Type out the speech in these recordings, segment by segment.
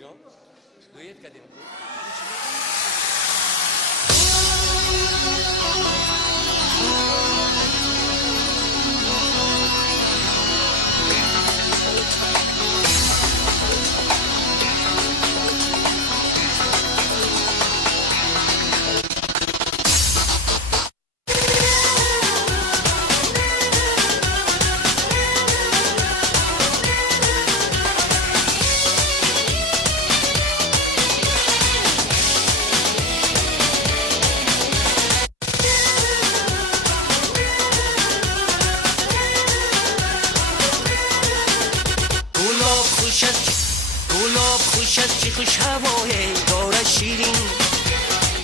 جان دویت کردیم. گلاب خوش از چی خوش هوای داره شیرین،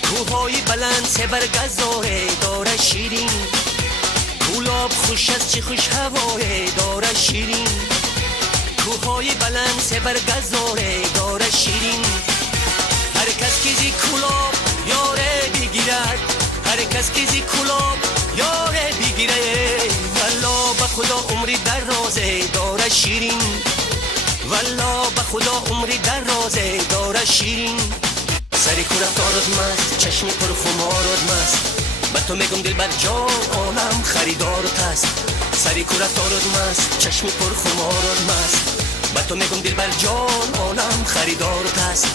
کوههای بلند سه برگزاره داره شیرین. گلاب خوش از چی خوش هوای داره شیرین، کوههای بلند سه برگزاره داره شیرین. هر کس که زی گلاب یاره بگیرد، هر کس که زی گلاب یاره بگیره، والله به خدا عمری در رازه داره شیرین، والله به خدا عمری در رازه داره شیرین. سری کورفتارت مست، چشمی پر خمارت مست، به تو میگم دل بر جان عالم خریدارت هست. سری کورفتارت مست، چشمی پر خمارت مست، به تو میگم دل بر جان عالم خریدارت هست.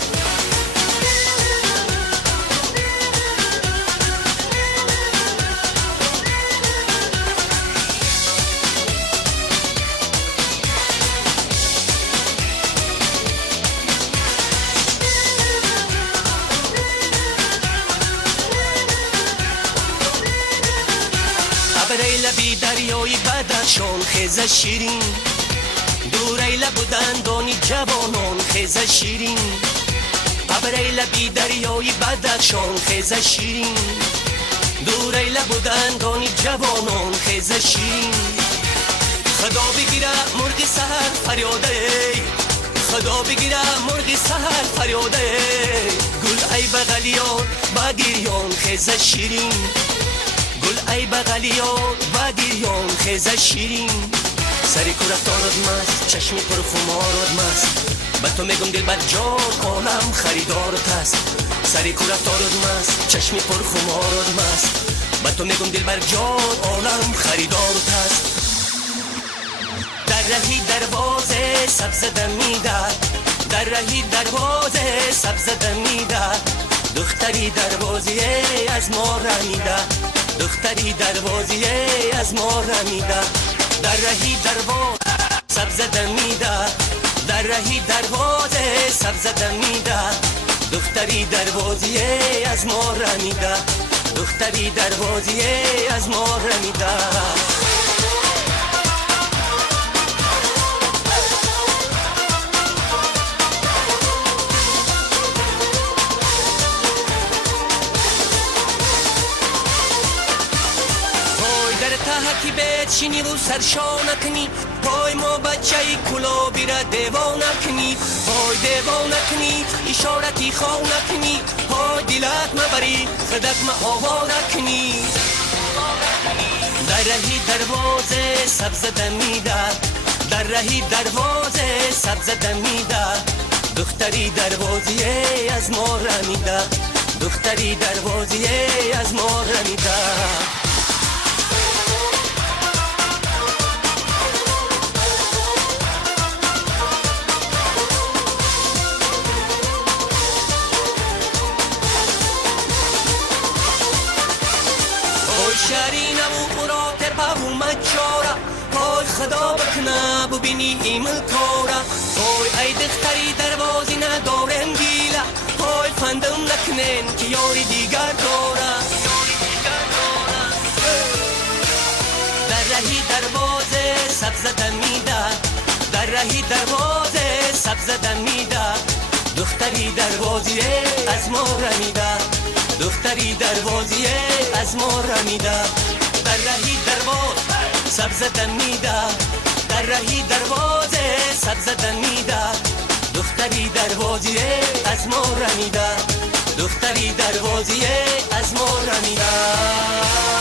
برای لبی دریای بدخشان خیزه شیرین، دوره لب و دندانی جوانان خیزه شیرین. برای لبی دریای بدخشان خیزه شیرین، دوره لب و دندانی جوانان خیزه شیرین. خدا بگیره مرغ سحر فریاده، خدا بگیره مرغ سحر فریاده، گل ای بغلیان با گریان خیزه شیرین، گل ای بغلیان و گریان خیزه شیرین. سری کورفتارت مست، چشمی پر خمارت مست، به تو میگم دل بر جان عالم خریدارت هست. سری کورفتارت مست، چشمی پر خمارت مست، به تو میگم دل بر جان عالم خریدارت هست. در رهی دروازه سبز دمیده، در رهی دروازه سبز دمیده، دختری دروازه از ما رمیده، دختری دروازیه از ما رمیده. در رهی دروازه سبز دمیده، در رهی دروازه سبز دمیده، دختری دروازیه از ما رمیده، دختری دروازیه از ما رمیده. کی بچینی و سرشانه کنی، پای ما بچه کلابی را دیوانه کنی، پای دیوانه کنی اشارتی خانه کنی، پای دلت مبری خدک ما آواره کنی. در رهی دروازه سبز دمیده، در رهی دروازه سبز دمیده، دختری دروازیه از ما رمیده، دختری دروازیه از ما رمیده. شرینه و قرات پاومد چاره، پای خدا بکنه ببینی ایمل کاره، پای ای دختری دروازی ندارم گیله، پای فندم نکنین که یاری دیگر داره. در رهی دروازه سبز دمیده، در رهی دروازه سبز دمیده، دختری دروازیه از ما رمیده، دختری دروازیه از ما رمیده. در رهی دروازه سبز دمیده، در رهی دروازه سبز دمیده، دختری دروازیه از ما رمیده، دختری دروازیه از ما رمیده.